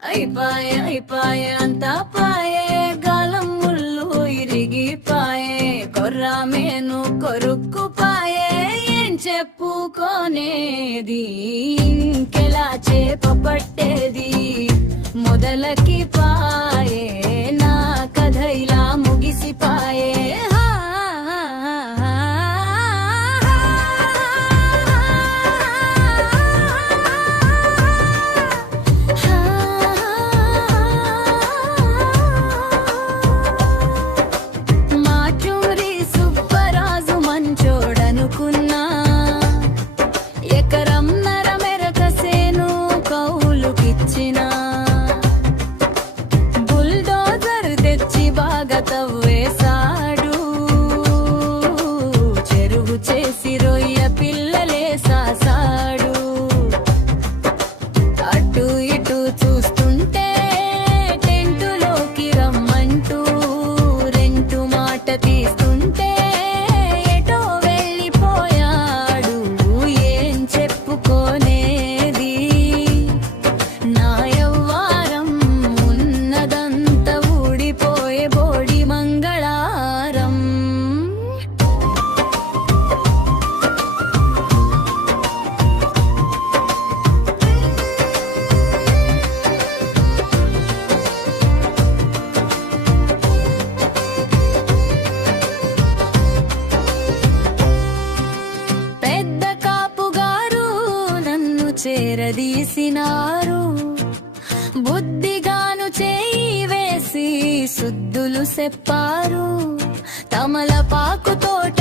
అయిపాయే అయిపాయే అంతా పాయే, గాలం ముళ్ళు ఇరిగిపాయే, కొర్రామేను కొరుక్కుపాయే, ఏం చెప్పుకోనేది, ఇంకెలా చేప పట్టేది, మొదలకి పాయే నా కథ ఇలా ముగిసిపాయే. మాటూరి సుబ్బరాజు మంచోడనుకున్నా, ఎకరం నరమెరక సేను కౌలుకిచ్చినా, బుల్డోజర్ తెచ్చి బాగా తవ్వేశాడు, చెరువు చేసి రొయ్య పిల్లలే సాసాడు. అటు ఇటు చూస్తుంటే టెంటులోకి రమ్మంటూ రెంటు మాట తీస్తుంటే ఎటో వెళ్ళిపోయాడు, ఏం చెప్పుకోనేది, నా యవ్వారం ఉన్నదంతా ఊడిపోయే బోడి మంగళారం. పెద్ద కాపుగారు నన్ను చేరదీసినారు, బుద్ధిగాను చేయి వేసి సుద్దులు చెప్పారు, తమలపాకు తోట